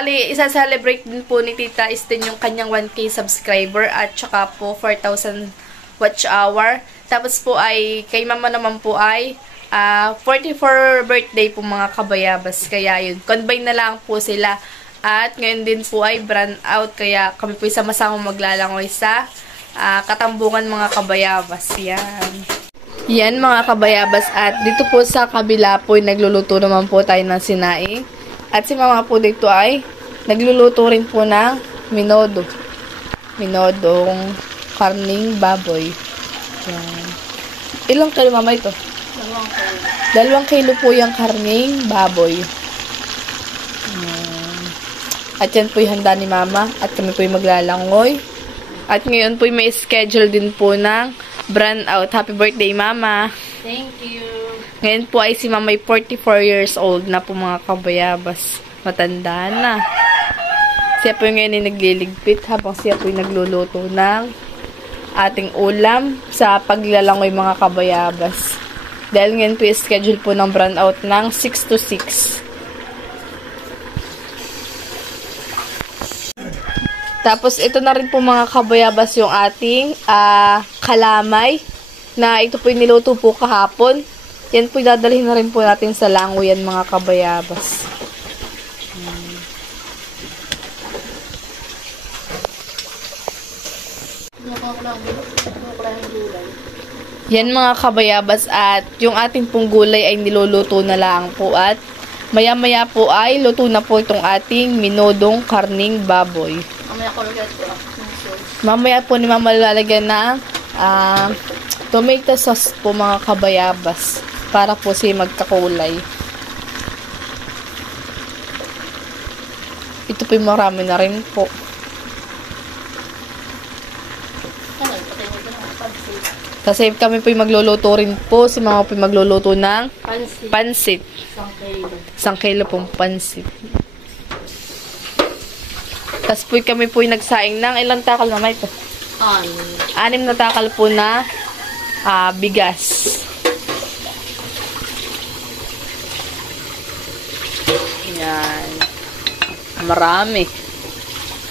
Bali, isa-celebrate din po ni Tita is din yung kanyang 1K subscriber at saka po 4,000 watch hour. Tapos po ay, kay mama naman po ay 44 birthday po mga kabayabas. Kaya yun, combine na lang po sila. At ngayon din po ay brand out. Kaya kami po sama-sama maglalangoy sa Katambungan mga kabayabas. Yan. Yan mga kabayabas. At dito po sa kabila po ay nagluluto naman po tayo ng sinaing. At si mama po dito ay nagluluto rin po ng minodo. Minodong karning baboy. Yan. Ilang kilo mama ito? 2 kilo po yung karning baboy. Yan. At yan po yung handa ni mama. At kami po yung maglalangoy. At ngayon po may schedule din po ng brand out. Happy birthday mama! Thank you! Ngayon po ay si mama ay 44 years old na po mga kabayabas. Matanda na. Siya po yung ngayon ay nagliligpit habang siya po yung nagluluto ng ating ulam sa paglalangoy mga kabayabas. Dahil ngayon po yung schedule po ng brand out ng 6 to 6. Tapos ito na rin po mga kabayabas yung ating kalamay na ito po yung niluto po kahapon. Yan po dadalhin na rin po natin sa langoy yan mga kabayabas. Yan mga kabayabas at yung ating pong gulay ay niluluto na lang po at maya-maya po ay luto na po itong ating minodong karning baboy. Mamaya po ni mama lalagyan ng tomato sauce po mga kabayabas para po siya magkakulay. Ito po yung marami na rin po. Kasi kami po yung magluluto rin po. Si mama po yung magluluto ng pansit. 1 kilo pong pansit. Tapos po kami po yung nagsaing ng ilang takal naman ito? 6 na takal po na bigas. Yan. Marami.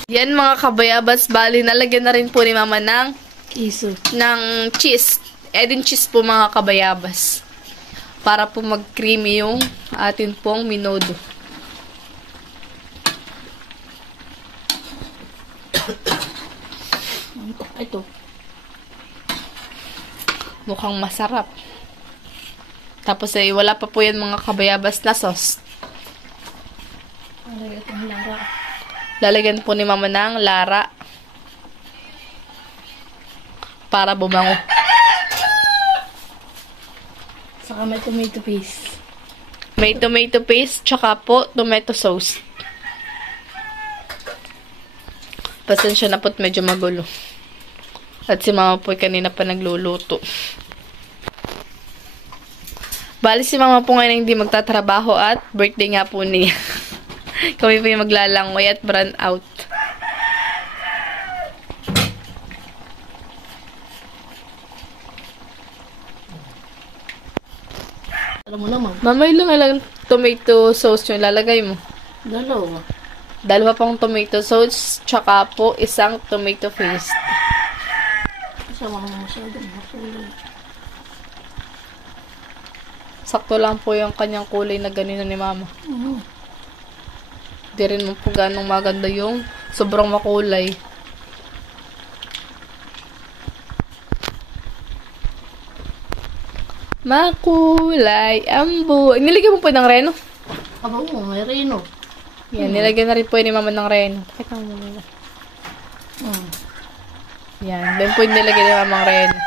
Yan mga kabayabas. Bali, nalagyan na rin po ni mama ng cheese. Din cheese po mga kabayabas. Para po mag-creamy yung atin pong minodo. Ito. Mukhang masarap. Tapos ay wala pa po yan mga kabayabas na sauce. Lalagyan po ni mama ng lara. Para bumango. Saka may tomato paste. May tomato paste, tsaka po tomato sauce. Pasensya na po't medyo magulo. At si mama po kanina pa nagluluto. Bali si mama po ngayon hindi magtatrabaho at birthday nga po niya. Kami po yung maglalangoy at brand out. Alam mo naman. Mama, ilang tomato sauce yung ilalagay mo? 2. 2 pang tomato sauce, tsaka po 1 tomato paste. Kasama mo masyadong makulay. Sakto lang po yung kanyang kulay na ganito ni mama. Di rin mo po ganong maganda yung sobrang makulay. Makulay ang buhay. Nilagyan mo po ng reno? Aba mo, may reno. Yan, nilagyan na rin po ni mama ng reno. Pakita mo muna. Yan, then po nilagyan ni mama ng reno.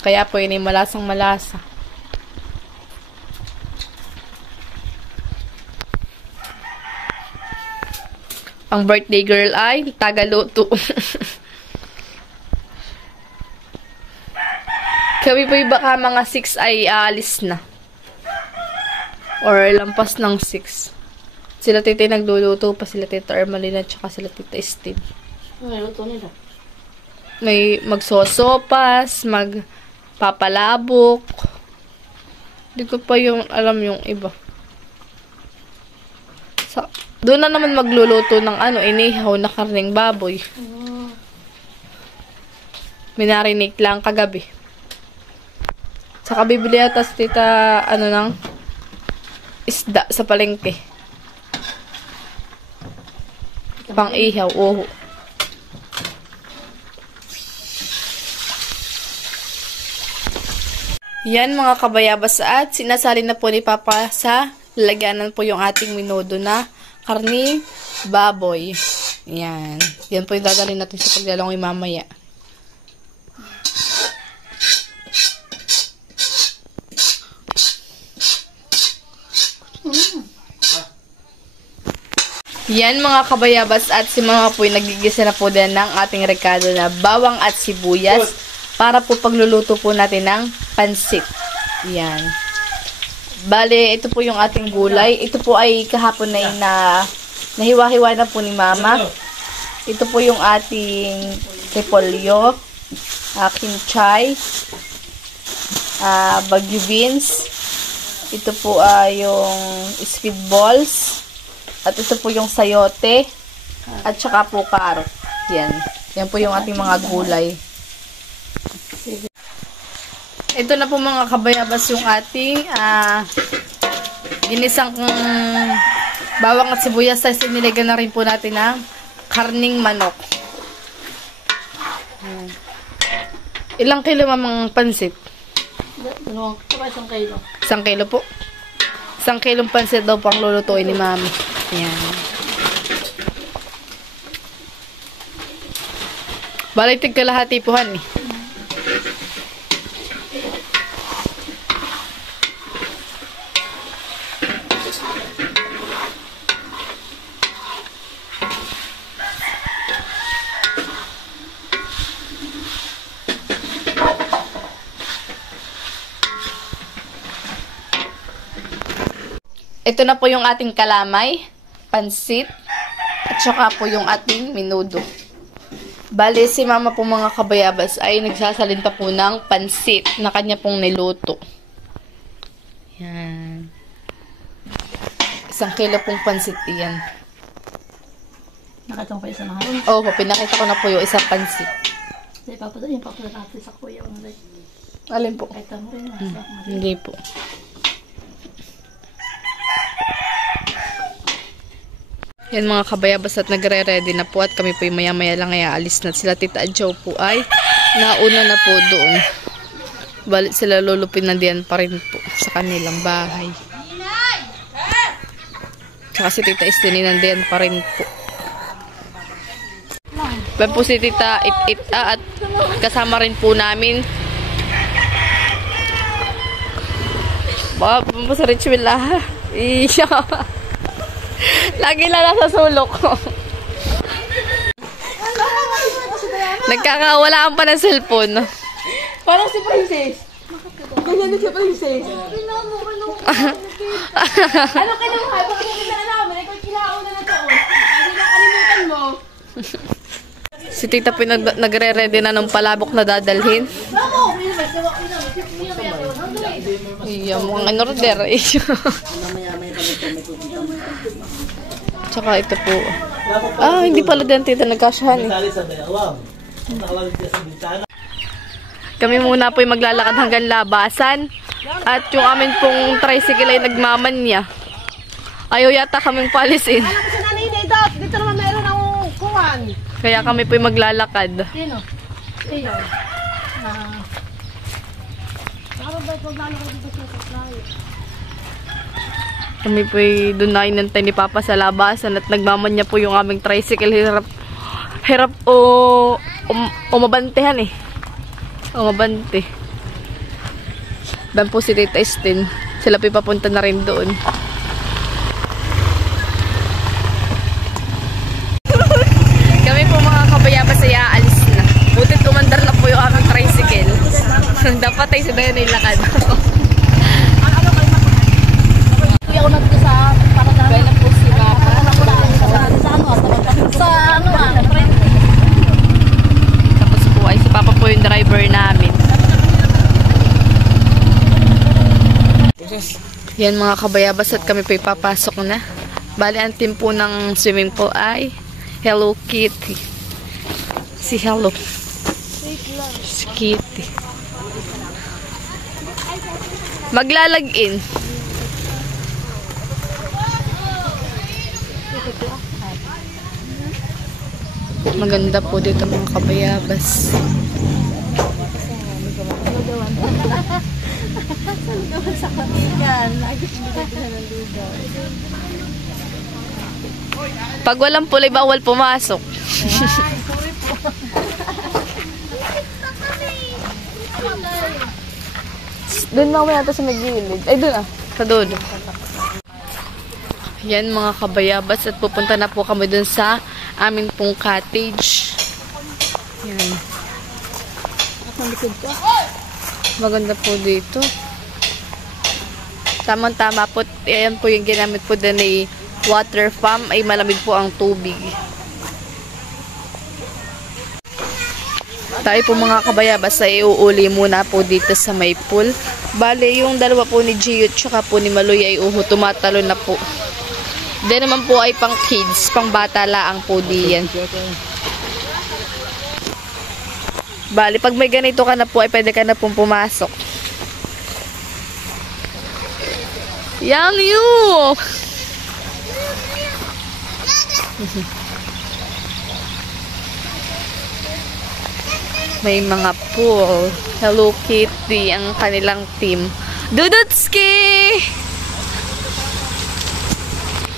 Kaya po yun ay malasang malasa. Ang birthday girl ay tagaluto. Kami po baka mga 6 ay aalis na. Or lampas ng 6. Sila tita nagluluto pa, sila tita Ermalina at saka sila tita Steve. Ano luto nila? May magsosopas, magpapalabok. Hindi ko pa yung alam yung iba. Doon na naman magluluto ng inihaw na karneng baboy. Minarinate lang kagabi. Saka bibili ata si tita, ng isda sa palengke. Pang ihaw, oho. Yan mga kabayabas at sinasali na po ni Papa sa lalagyanan po yung ating minudo na karni baboy. Yan. Yan po yung dadalhin natin sa paglalongoy mamaya. Yan mga kabayabas at si Mama po yung nagigisa na po din ng ating rekado na bawang at sibuyas para po pagluluto po natin ng pansit. Yan. Bale, ito po yung ating gulay. Ito po ay kahapon na nahiwa-hiwa na po ni Mama. Ito po yung ating repolyo, kinchay, bagyo beans. Ito po ay yung squid balls. At ito po yung sayote. At saka po carrot. Yan. Yan po yung ating mga gulay. Ito na po mga kabayabas yung ating ginisang bawang at sibuyas. Tapos nilagyan na rin po natin ng karning manok. Ilang kilo mamang pansit? 2 kilo. 1 kilo po. 1 kilong pansit daw pang lulutuin ni Mami. Ayan. Balay tigkalahati po, han eh. Ito na po yung ating kalamay, pansit, at saka po yung ating minudo. Bale, si Mama po mga kabayabas ay nagsasalin pa po ng pansit na kanya pong niluto. Yan. 1 kilo pong pansit iyan. Nakita mo pa isa na ngayon? Oo, pinakita ko na po yung isang pansit. Hindi, papadala natin sa kuya mo rin. Alin po? Kahit mo rin. Hindi po. Yan mga kabayabas at nagre-ready na po at kami po yung maya-maya lang ay aalis na sila. Tita Adjo po ay nauna na po doon. Balik sila lulupin na diyan pa rin po sa kanilang bahay. Tsaka si Tita Estini nandiyan pa rin po. Ba't po si Tita at kasama rin po namin. Baka po sa Richville Iya. Lagi lang nasa sulok ko. Nagkakawalaan pa ng cellphone. Parang si Princess. Ganyan din si Princess. Ano kinuha? Bakit kita na namin? Ikaw kinauna na to. Hindi na kalimutan mo. Si Tita po nagre-ready na ng palabok na dadalhin. Iya, mukhang in-order. Tsaka ito po. Hindi pala din Tita nagkasyahan eh. Kami muna po yung maglalakad hanggang labasan. At yung amin pong tricycle ay nagmamanya. Ayaw yata kaming palisin. Alam ko sa naninay daw. Dito naman meron ang kuwan. Kaya kami po yung maglalakad. Sino? Sino? Saka ba ito maglalakad dito sa supply? Kami po doon na inantay ni Papa sa labasan at nagmamanya po yung aming tricycle. Hirap umabantehan eh. Umabante. Dan po si Tita Estin. Sila po papunta na rin doon. Kami po mga kabayabas ay aalis na. Butit kumandar na po yung aming tricycle. Dapat ay sabayan na yung lakad. Kuya ko nandito sa parada. Bala po si Papa. Tapos po ay si Papa po yung driver namin. Yan mga kabayabas at kami po ipapasok na. Bali, ang team po ng swimming pool ay Hello Kitty. Si Hello. Si Kitty. Maglalag-in. Maganda po dito mga kabayabas. Sa kanigan. Lagi pinagkakita ng lugaw. Pag walang pulay, bawal pumasok. Doon na ako yata sa magilid. Ay, doon ah. Sa doon. Yan mga kabayabas at pupunta na po kami doon sa amin pong cottage. Yan. Maganda po dito. Tamang-tama po. Ayan po yung ginamit po doon ay water pump. Ay malamig po ang tubig. Tayo po mga kabayabas ay uuli muna po dito sa may pool. Bale, yung dalawa po ni Gio tsaka po ni Maloy ay tumatalo na po. Diyan naman po ay pang kids, pang bata laang po diyan. Bale, pag may ganito ka na po ay pwede ka na pong pumasok. Yang yu! May mga pool. Hello Kitty ang kanilang team. Dudutski!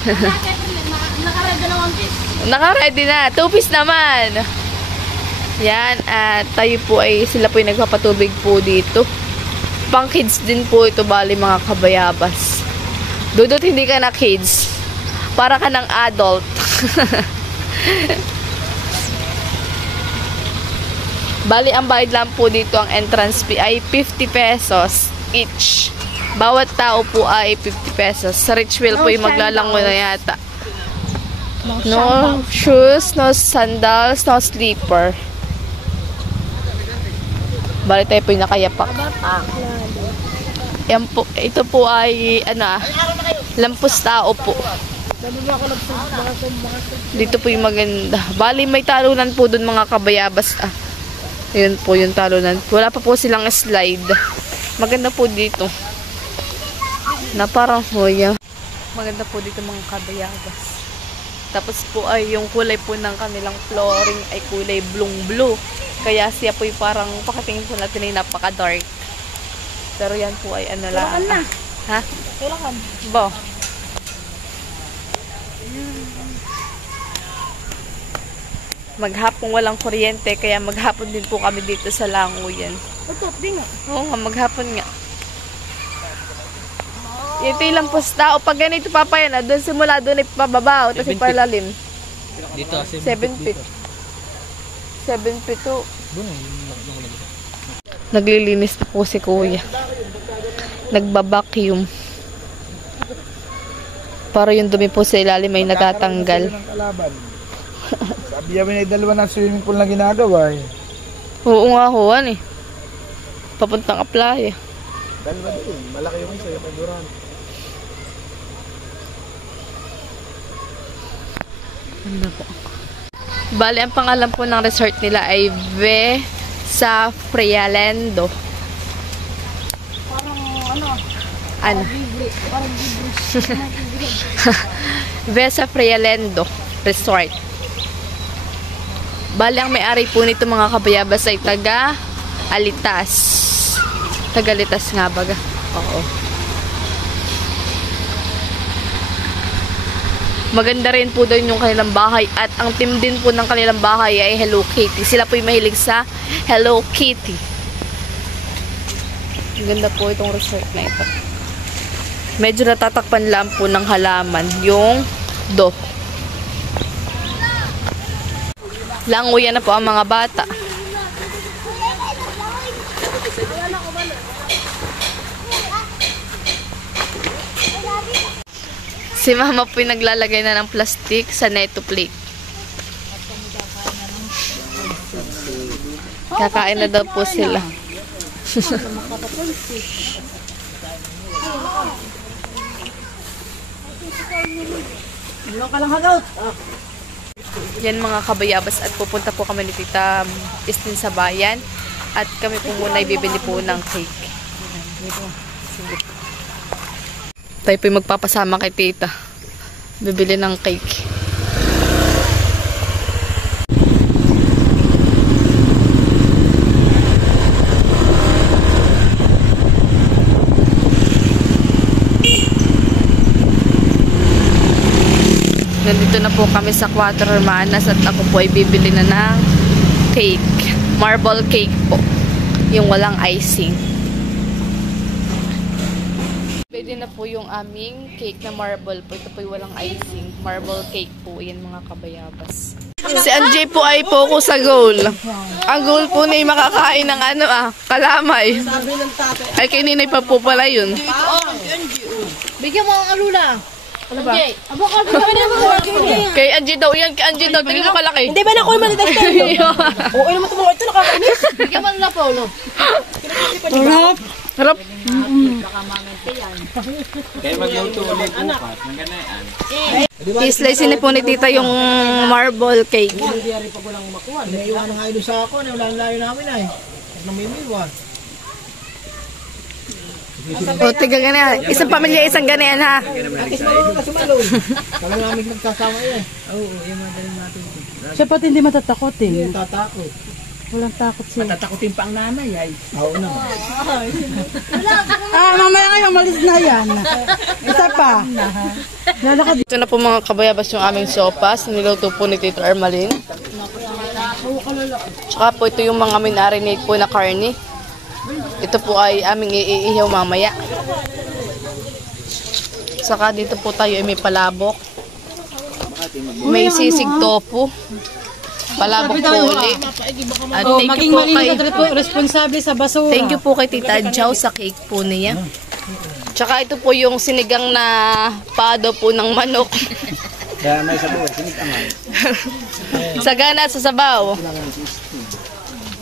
Naka-ready na 1 piece. Naka-ready na. 2 piece naman. Yan. At tayo po ay, sila po ay nagpapatubig po dito. Pang kids din po ito, bali mga kabayabas. Dudut, hindi ka na kids. Para ka ng adult. Bali, ang bayad lang po dito, ang entrance fee ay 50 pesos each. Bawat tao po ay 50 pesos. Sa Richville po yung maglalango na yata. No shoes, no sandals, no slipper. Bali tayo po yung nakayapak. Yan po, ito po ay, lampos tao po. Dito po yung maganda. Bali, may talunan po dun mga kabayabas. Yun po yung talunan. Wala pa po silang slide. Maganda po dito. Na parang hoya. Maganda po dito mga kabayabas. Tapos po ay yung kulay po ng kanilang flooring ay kulay blue. Kaya siya po yung parang pakatingin po natin ay napaka-dark. Pero yan po ay ano lang. Kailangan na. Ha? Kailangan. Bo. Maghapong walang kuryente, kaya maghapon din po kami dito sa Languyan. Ito, di nga. Oo nga, maghapon nga. Ito yung lampos tao. Pag ganito papayan, doon simula doon ay pababa, tapos ipalalim. Dito, 7 feet. 7 feet to. Naglilinis na po si kuya. Nagbabacuum. Para yung dumi po sa ilalim ay natatanggal. Sabi namin ay dalawa ng swimming pool na ginagawa eh. Oo nga huwan eh. Papuntang apply eh. Dalawa din. Malaki yung isa, yung kaguran. Ano po? Bali, ang pangalan po ng resort nila ay Ve sa Frialendo. Parang Ano? Parang libre. Ve sa Frialendo Resort. Bali, ang may-ari po nito mga kabayabas ay taga Alitas. Taga Alitas nga baga. Oo. Maganda rin po doon yung kanilang bahay. At ang team din po ng kanilang bahay ay Hello Kitty. Sila po yung mahilig sa Hello Kitty. Ang ganda po itong resort na ito. Medyo natatakpan lang po ng halaman yung dock. Languyan na po ang mga bata. Si mama po yung naglalagay na ng plastic sa neto plate. Kakain na daw po sila. Ilang ka lang hagot. Yan mga kabayabas at pupunta po kami ni Tita Istin sa bayan. At kami po muna ay bibili po ng cake. Sige. Tayo po magpapasama kay Tita. Bibili ng cake. Nandito na po kami sa Cuatro Hermanas at ako po ay bibili na ng cake. Marble cake po. Yung walang icing. Pwede na po yung aming cake na marble po. Ito po yung walang icing. Marble cake po. Yan mga kabayabas. Si Anjay po ay focus sa goal. Ang goal po na makakain ng kalamay. Ay kay Ninay pa po pala yun. Bigyan mo ang alula. Ano ba? Abo ka, bigyan mo ang alula. Kay Anjay daw yan. Kay Anjay daw. Tingin mo kalaki. Hindi ba na ako yung malitas tayo? Oo, naman ito mga ito nakakainis. Bigyan mo na Paulo. Harap. Harap. Kaya magluto ulit bukas. Maganayan. I-slice ni po ni Tita yung marble cake. Hindi rin pag walang makuha. Naiwan na nga ilo sa ako. Wala layo namin ay. Namimiwan. O, tiga ganyan. Isang pamilya, isang ganyan ha. Atis marunong ka sumalon. Kala namin nagkasama yan. Oo, yung mga galing natin. Siya pati hindi matatakotin. Hindi tatakot. Walang takot siya. Matatakotin pa ang nanay ay. Oo naman. Mamaya kayo, malis na yan. Isa pa. Lalakad. Ito na po mga kabayabas yung aming sopas. Niluto po ni Tito Armalin. Tsaka po ito yung mga minarinate po na karne. Ito po ay aming iihaw mamaya. Saka dito po tayo ay may palabok. May sisig tofu. Palabok po ulit. At thank you po kay responsable sa basura. thank you po kay Tita Adjaw sa cake po niya. Tsaka ito po yung sinigang na pado po ng manok. Kaya may sabaw. Sinigang. Sagana sa sabaw.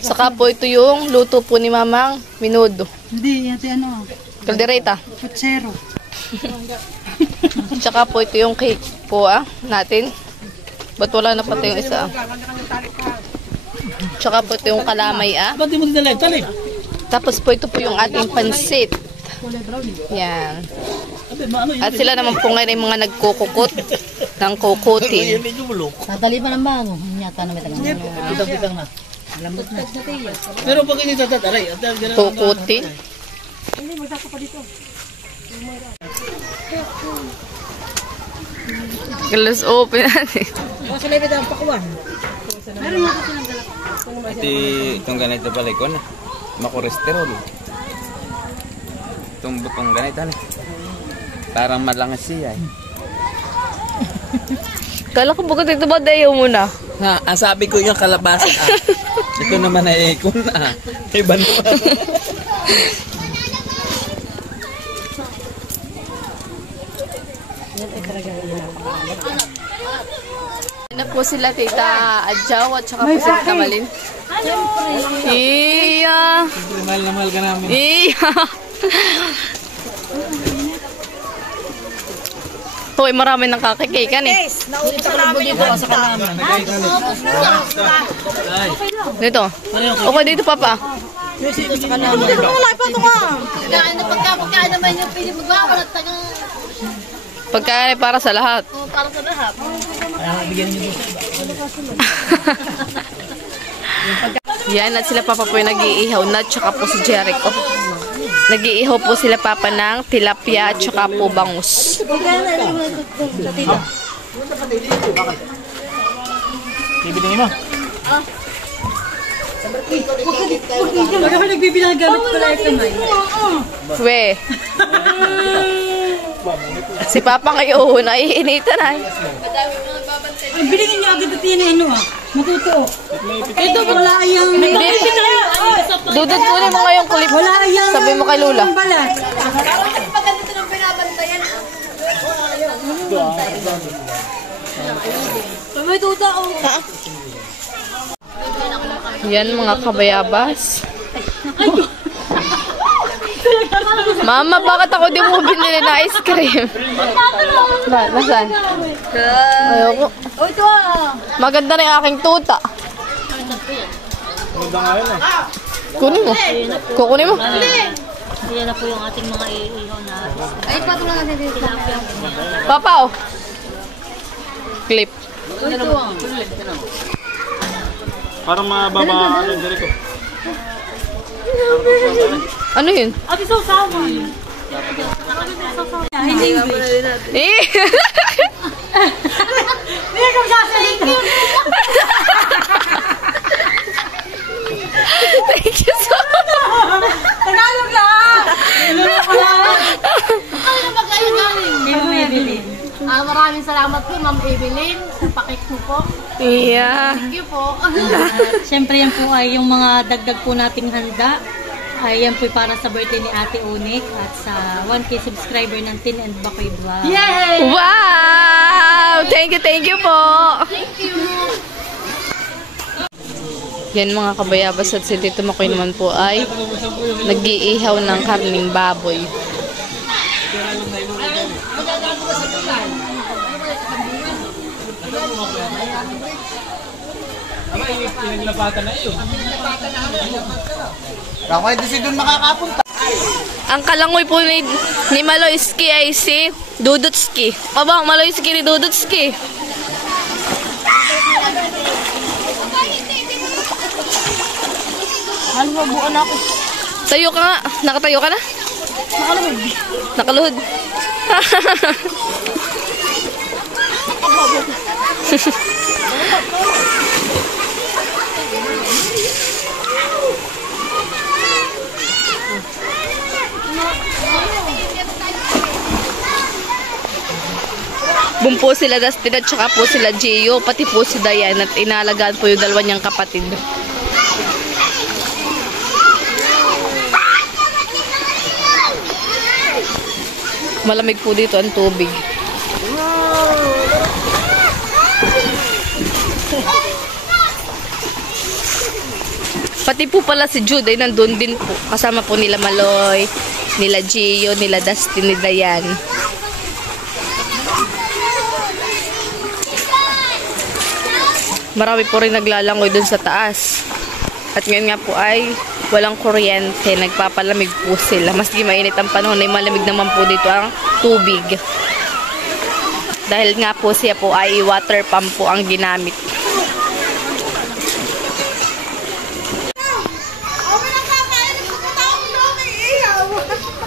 Saka po ito yung luto po ni Mamang Minudo. Hindi, yan ano. Kaldereta. Putsero. Tsaka po ito yung cake po natin. Ba't wala na pati yung isa? Tsaka po ito yung kalamay Ba't di mo dinalay? Tapos po ito po yung ating pansit. Yan. At sila naman po ngayon ay mga nagkukukot ng kukutin. Tatali pa ng bago. Yata na may tagang. Bitang-bitang na. Lambot na. Pero pag hindi tatataray. Kukutin. Let's open natin. Kasi may bitang pakuan. Itong ganito pala ko na. Makolesterol. Itong butong ganito na. Parang malangas siya eh. Kala ko bakit ito ba dayo muna? Ha, ang sabi ko yung kalabasa. Ito naman ay ikon na. Iba naman. Na po sila Tita Adjaw at saka po sila Kamalin. Iya. Mahal na mahal ka namin. Iya. Hoy, marami nang kakikikan eh. Dito. Okay, dito papa. Pagkain para sa lahat. Yan, at sila papa po yung nag-iihaw na, tsaka po si Jericho. Nag-iihaw po sila papa ng tilapia at tsaka po bangus. Bibilingin mo. Pag ako nagbibilang gamit pala yung kamay. We. Si papa ngayon ay initan ay. Ay, bilingin niyo agad at yun ano matuto. Ito wala yung... Dududkunin mo ngayong kulip. Wala yung... Sabi mo kay Lula. Balat. May tuta o. Yan mga kabayabas. Mama, bakit ako di mo binili ng ice cream? Nasaan? Ayoko. O, ito ah. Maganda na yung aking tuta. Kunin mo. Kukunin mo. Yan na po yung ating mga iihaw na. Ay, patulang natin dito. Papa, oh. Clip. Ito ah. Parang mababa ano dito. Ano yun? Ate, sausawan. Hindi nga po na rin natin. Eh! Hindi ka sasalita. Thank you so much. Tagalog lang. Ano ba kayo galing? Maraming salamat po, Ma'am Evelyn. Sa pakik mo po. Yeah. Thank you po. Siyempre yan po ay yung mga dagdag po nating handa. Ay yan po para sa birthday ni Ate Onik at sa 1K subscriber ng Tin and Bakoy Vlog. Yay! Wow! Thank you po. Thank you. Yan mga kabayabas at si Tito Makoy naman po ay nag-iihaw ng karning baboy. Kakay di si doon makakapunta. Ang kalangoy po ni Maloyski ay si Dudutski. Aba, Maloyski ni Dudutski. Halimabuan ako. Tayo ka nga. Nakatayo ka na? Nakaluhod. Bumpo sila Dustin at saka po sila Gio, pati po si Diane at inalagaan po yung dalawa niyang kapatid. Malamig po dito ang tubig. Pati po pala si Jude ay nandun din po. Kasama po nila Maloy, nila Gio, nila Dustin, ni Diane. Marami po rin naglalangoy dun sa taas. At ngayon nga po ay walang kuryente. Nagpapalamig po sila. Maski mainit ang panahon ay malamig naman po dito ang tubig. Dahil nga po siya po ay water pump po ang ginamit.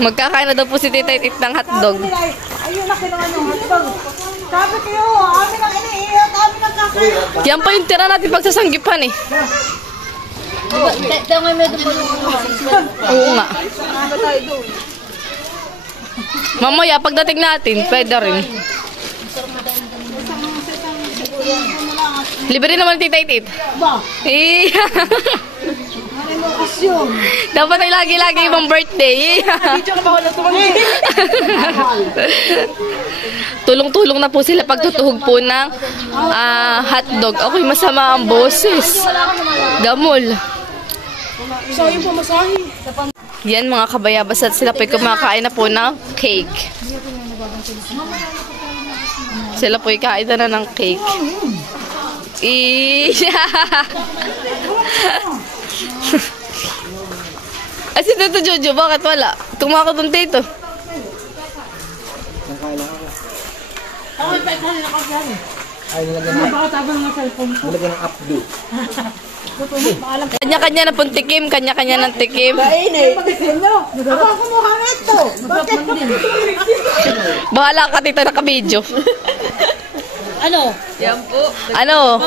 Magkakain na daw po si Tita Itit ng hotdog. Ayun na kinuha yung hotdog. Sabi kayo, amin ang iniiyak, amin ang kakain. Yan pa yung tira natin pagsasanggipan eh. Oo nga. Mamaya, pagdating natin, pwede rin. Libre naman Tita Itit. Eh. Dapat ay lagi-lagi ibang birthday. Tulong-tulong na po sila pagtutuhog po ng hotdog. Ako'y masama ang boses. Gamol. Yan mga kabayabas at sila po'y kumakain na po ng cake. Sila po'y kain na ng cake. Ay, si Tito Jojo, bakit wala? Tumakot ng Tito. Kanya-kanya na pong tikim, kanya-kanya ng tikim. Ako kumuha nga ito. Bakit? Bahala ka, Tito, nakabidyo. Ano? Ano?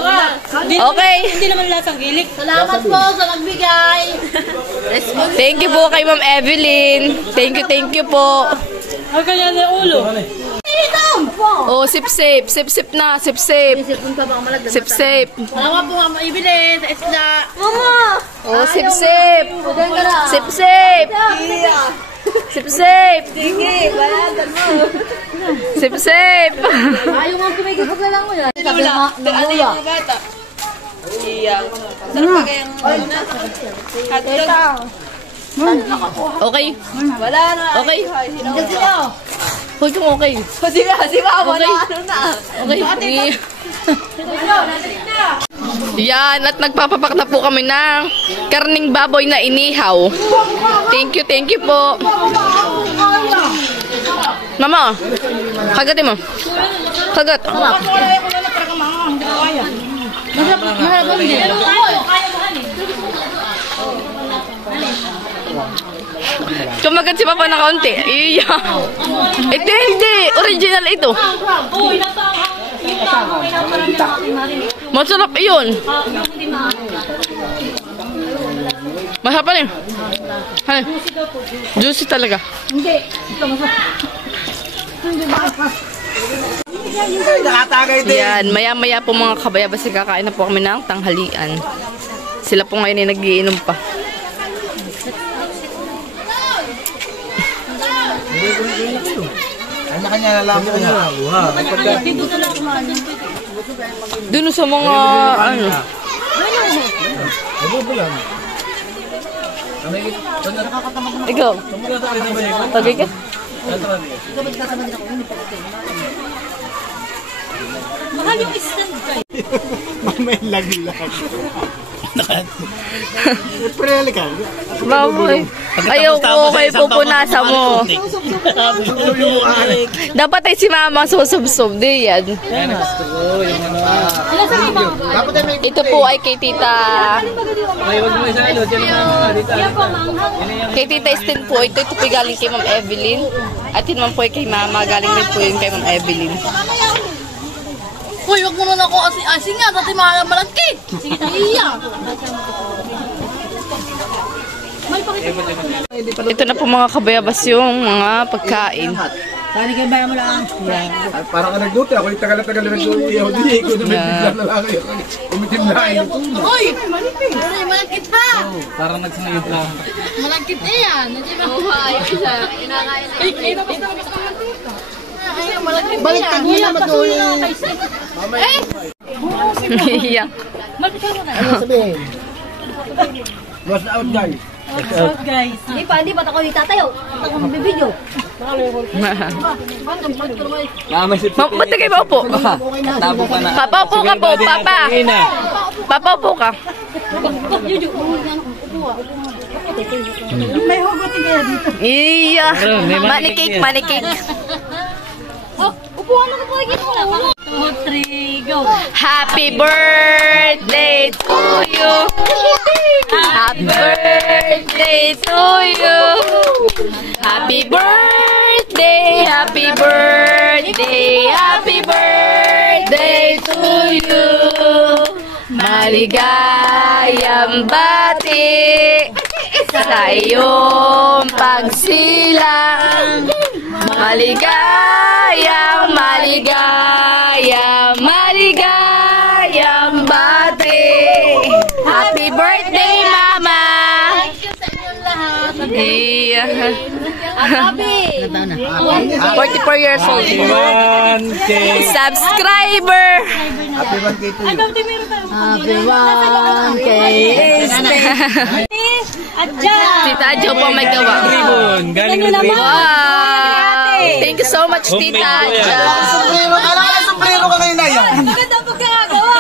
Okay. Hindi naman lahat ang gilik. Salamat po sa nagbigay. Thank you po kay Ma'am Evelyn. Thank you po. Ang kanya na ulo. Oh, sip-sip. Sip-sip na, sip-sip. Sip-sip. Salamat po, Ma'am Evelyn, sa isla. Oh, sip-sip. Sip-sip. Sip-sip. Sip-sip. Ayaw nga tumigil na lang mo yan. Sabi nga, naluya. Okay. Wala na. Okay. Huwag kang okay. Si Mama Okay. na ano na. Okay. Yan, at nagpapapak na po kami ng karning baboy na inihaw. Thank you po. Mama, kagatin mo. Kagat. Kumagat si Papa na kaunti. Iya. Ito hindi. Original ito. Masarap iyon. Masarap pa rin. Hay. Juicy talaga. Yan, maya-maya po mga kabayabas, kakain na po kami ng tanghalian. Sila po ngayon ay nagiinom pa. Kanya-kanya nalaman ko na. Doon sa mga ano. Ikaw. Tagay ka? Mahal yung stand guys. May lag-lag. Prele ka. Baboy. Ayaw ko kayo pupunasa mo. Dapat ay si Mama susubsob. Di yan. Ito po ay kay Tita. Kay Tita Estin po. Ito po galing kay Ma'am Evelyn. At yun man po ay kay Mama. Galing din po yun kay Ma'am Evelyn. Uy, wag mo na ako asi nga. Dati malagkit. Sige, iya. Ito na po mga kabayabas yung mga pagkain. Parang ka nagduti. Ako yung tagal na nagduti. Ako di ko naman bigla na lang. Umitim na ayun. Uy, malagkit pa. Parang nagsangayot lang. Malagkit na yan. Hindi ba? Inakain na. Baliktad mo na madoy. Iyak. Ano sabihin? Was out guys. Out guys. Hindi pa ako tatayo. Ako magbibideo. Ba't kayo maupo? Tabo ka na. Papaupo ka po, Papa. Papaupo ka. May hugot kaya dito. Iya. Manicake. Upuan na po lagi mo. 2, 3, go. Happy birthday to you. Happy birthday to you. Happy birthday, happy birthday, happy birthday to you. Maligayang bati sa iyong pagsilang. Maligayang bati. Happy birthday, Mama! Yeah. Happy. 44 years old. 1K. Subscriber! Happy 1K to you. Happy 1K. Tita Jo po may gawa. Ribbon. Galing ng ribbon. Wow! Thank you so much, Tita Jo. Sombrero ka ngayon na yan. Maganda pagkakagawa.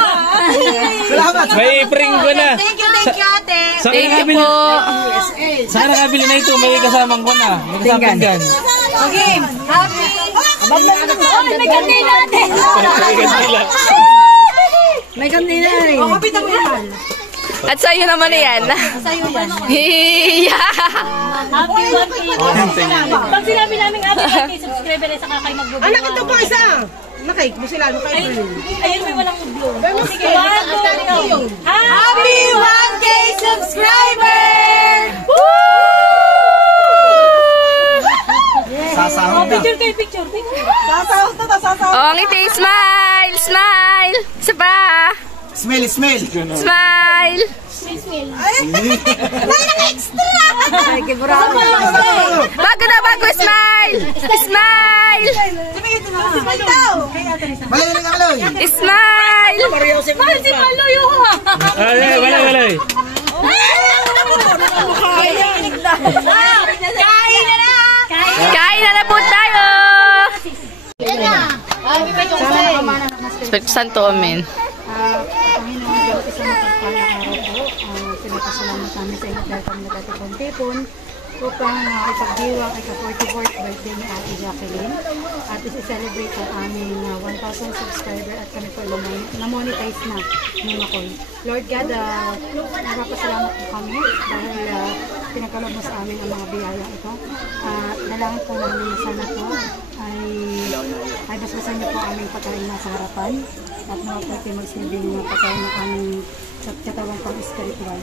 Salamat. May pring ko na. Thank you, ate. Thank you po. Saan nakabili na ito? May kasamang ko na. May kasamang gan. Okay. Happy. May kandila ate. May kanina rin. At sa'yo naman yan. Sa'yo yan. Yeah. Happy 1K. Pag sinabi namin happy 1K subscriber ay saka kayo mag-vlog. Anak, ito po isa. Nakay, mo sila. Ayun, may walang vlog. Sige, 1, 2, 3. Happy 1K subscriber! Sasahod na. Picture. Sasahod na, sasahod. Oh, ngiti. Smile! Smile! Isa pa. Smell. Smile! Bago na bago. Smile! Smile! Malay na kaloy. Smile! Mahal si Paloy, Walay. Kain na po tayo! Espiritu Santo, amen. Panginoon Diyos, isang mapagpalang araw po. Pinapasalamat namin sa inyo dahil kami nagkatipon-tipon upang ipagdiwang ay ka-44th birthday ni Ate Jacqueline at isi-celebrate ang aming 1,000 subscriber at kami po na-monetize na ni Makoy. Lord God, nagpapasalamat po kami dahil pinagkaloob mo sa amin ang mga biyayang ito. Dalangin po namin sana po ay basbasan niyo po aming pagkain na sa harapan at mga po ito magsilbing pagkain ng aming katawang pang-spiritual.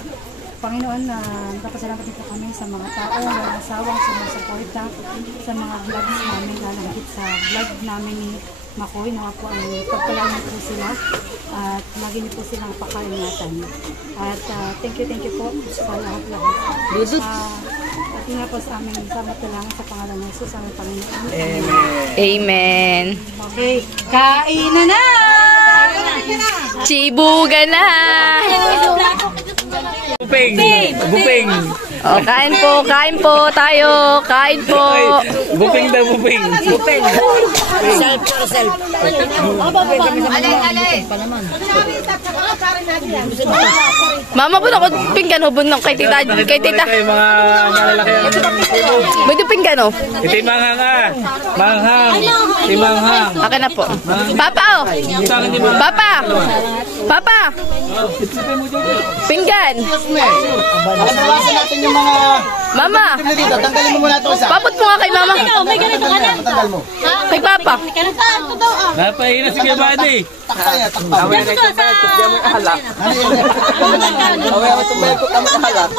Panginoon, nagpapasalamat dito kami sa mga tao na asawang sumusuporta sa mga vlogs namin, lalagit sa vlog namin ni Makoy, na po ay pagpalain po sila at lagi niyo po silang pakaingatan. At thank you po sa lahat-lahat. At yun nga po sa aming salamat lang sa pangalan ng Jesus, aming Panginoon. Amen. Okay, kain na! Chibugan na! Buping. O, kain po tayo. Kain po. Buping daw, buping. Mama po ako pinggan hubon ng kay tita. Kayo mga malalaki ang May pinggan oh. ito yung manghang. Manghang. Akin na po. Papa oh. Papa. Pinggan. Bawasan natin yung mga... Mama. Dito, tanggalin mo muna ito isa. Papot mo nga kay mama. May ganito ka na. Tanggal mo. Kay papa. Napahina si Kuya Buddy. Takpa yan, takpa. Away mo itong bayad ko kami kahalak.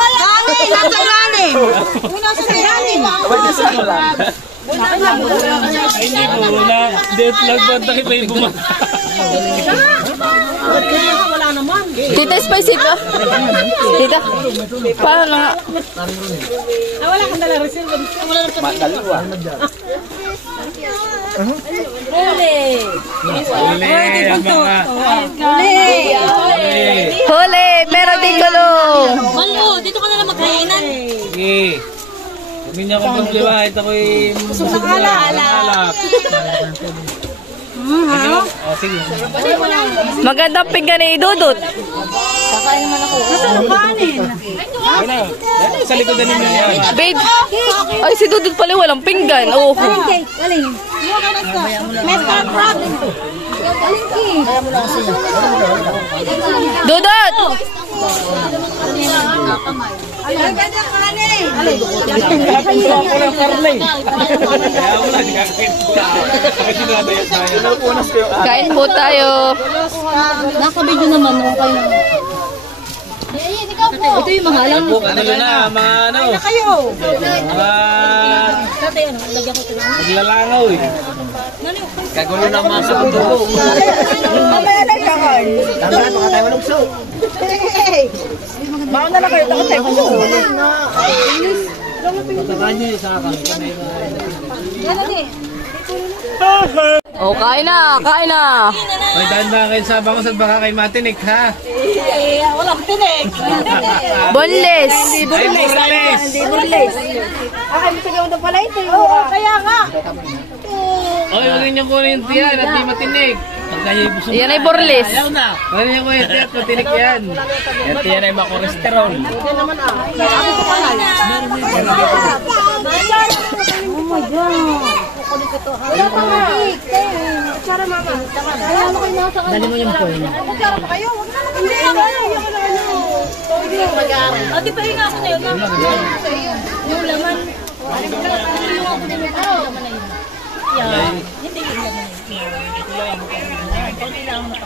Nasa ilalim. Nasa ilalim. Away mo sa ilalim. Ay, hindi po. Death lang ba? Takip ay bumaka. Tita, spicy ito. Tita. Paano nga? Wala kang dala reserve. Dalawa. Huli, pero di kulong. Malo, dito ka na lang maghainan. Sige. Huwag niyo akong problema. Ito ko'y busog na alak. Sige. Magandang pinggan ni Dudut. Sa likod na ninyo yan. Babe. Ay, si Dudut pala walang pinggan. Oh. Dudut! Kain po tayo. Nakabidyo naman, okay na. Ito yung mga alam. Ano yun na, mga ano? Mga... Naglalangaw eh. Kagulo na mga sabuto. Mamaya na kakon. Tama, baka tayo malugso. Baka na lang kayo, takot tayo malugso. Patakaan niyo sa akin. Oh, kain na, kain na. May daan ba kayo sa bangos at baka kay Matinik, ha? Walang tinig. Boneless. Ay, burles! Kaya nga. Oy, huwag niyo kunin yung tiyan at di matinig. Pag kayo busog Yan ay burles. ayaw na. Huwag niyo kunin yung tiyan at matinig yan. Yan tiyan ay makolesterol. Oh my God. Wala pa nga. Kutsara mama. Dali mo yung phone. Kutsara pa kayo. Hindi naman. Ate, pahinga ako na yun. Yung laman. Yung ako din yung laman na yun. Hindi yung laman na yun. Hindi lang ako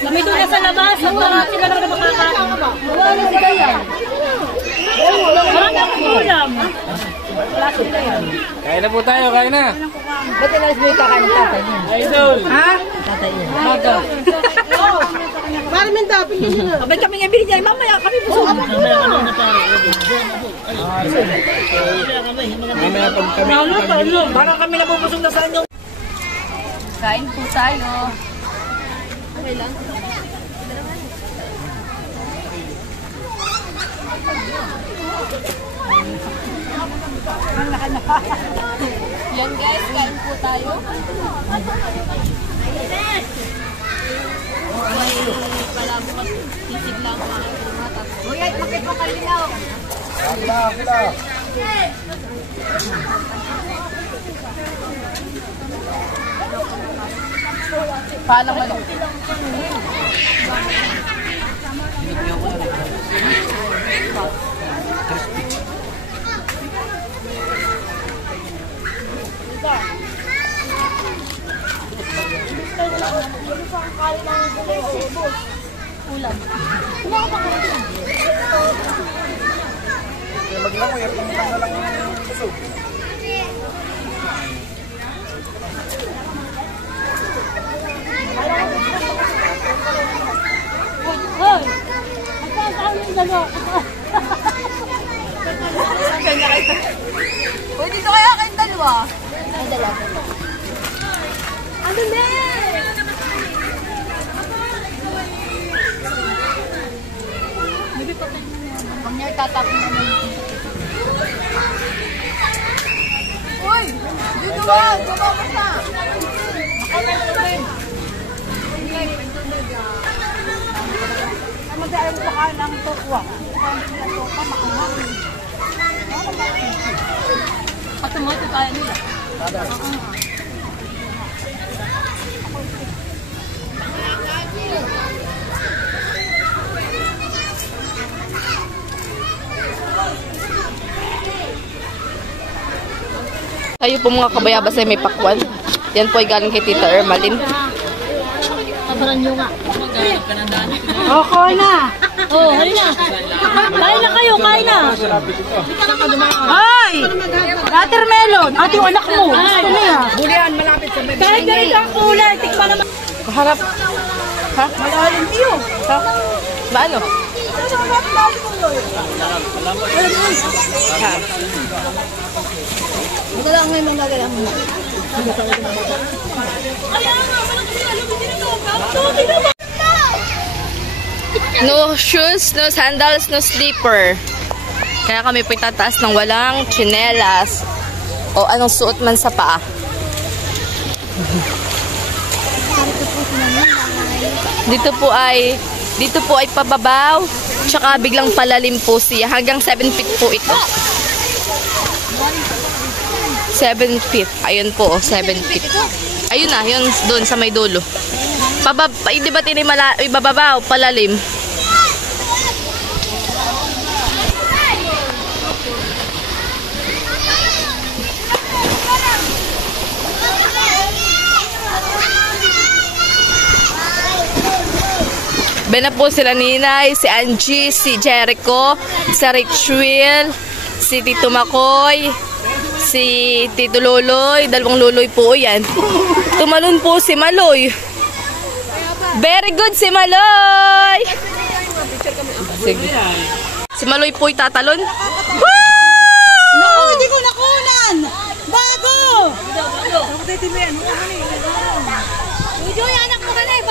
kami doon na sa labas. Para sila lang na makakain. Wala sila yan. Marami akong ulam. Wala sila yan. Kain na po tayo, kain na. Ba't inalis mo yung kakain ng tatay niya? Idol! Ha? Tatay niya. Baga. Marmin daw, pingin nyo. Abay kami nga binigyan. Mamaya kami busog. Parang kami nabubusog na sa inyo. Kain po tayo. Yan guys, kain po tayo. May palabo at sisig lang mga ito. Uy, ay bakit mo kalinaw? Paano mo? Hoy! Magkakaan yung dalawa. Uy, dito kaya kayong dalawa. Ay, dalawa. Ano na? Huwag niya tatapin naman. Uy! Dito ba? Tumapos na! Magdaan mo ka ng tokwa. Ang tokwa, maanghang. Patumoto tayo nila. Tayo po mga kabayabas ay may pakwan. Yan po ay galing kay Tita Ermalyn. Kabaran nyo nga. Oh, kain na. Oh, halin na. Kain na kayo, kain na. Ay! Watermelon! Ate yung anak mo. Gusto niya. Bulian, malapit sa bebe. Kahit na rin ang kulay. Tikpa naman. Kaharap. Ha? Malalim iyo. Ha? Maano? Ha? Magalang ngayon mong magalang mo. No shoes, no sandals, no slipper. Kaya kami po tataas ng walang tsinelas o anong suot man sa paa. Dito po ay pababaw, tsaka biglang palalim po siya. Hanggang 7 feet po ito. 7 feet. Ayun po, 7 feet. Ayun na, yun doon sa may dulo. Di ba ibababaw, palalim? Bena po sila Ninay, si Angie, si Jericho, si Richwill, si Tito Makoy, si Tito Loloy, dalawang Loloy po yan. Tumalon po si Maloy. Very good si Maloy! Sige. Si Maloy po tatalon. Naku, hindi ko nakunan! Bago! Ujo, anak mo ka na eh.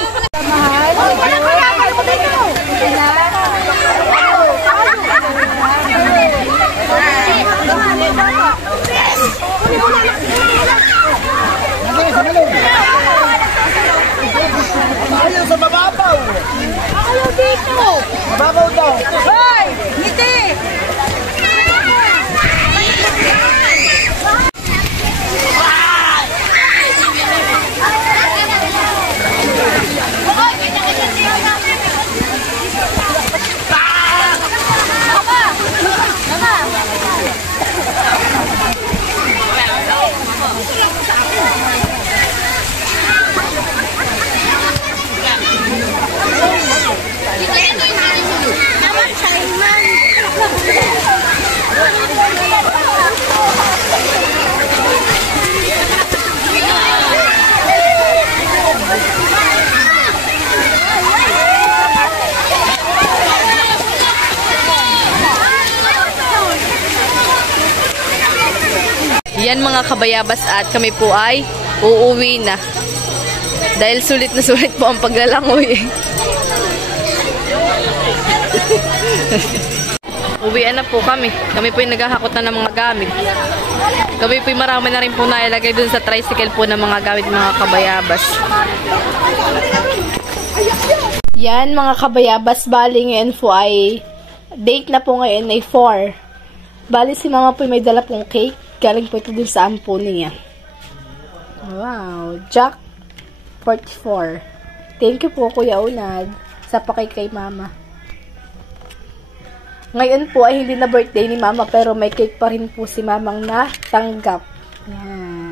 Ayaw sa mababaw! Ayaw dito! Mababaw daw! Hoy! Ngiti! Yan mga kabayabas at kami po ay uuwi na. Dahil sulit na sulit po ang paglalangoy. Uwian na po kami. Kami po yung naghahakot na ng mga gamit. Kami po yung marami na rin po nailagay dun sa tricycle po ng mga gamit mga kabayabas. Yan mga kabayabas, bali ngayon po ay date na po ngayon ay 4. Bali si mama po may dala pong cake. Galing po ito dun sa ampon niya. Wow, Jack 44. Thank you po Kuya Unad sa pakay kay mama. Ngayon po ay hindi na birthday ni mama pero may cake pa rin po si mamang natanggap. Yan.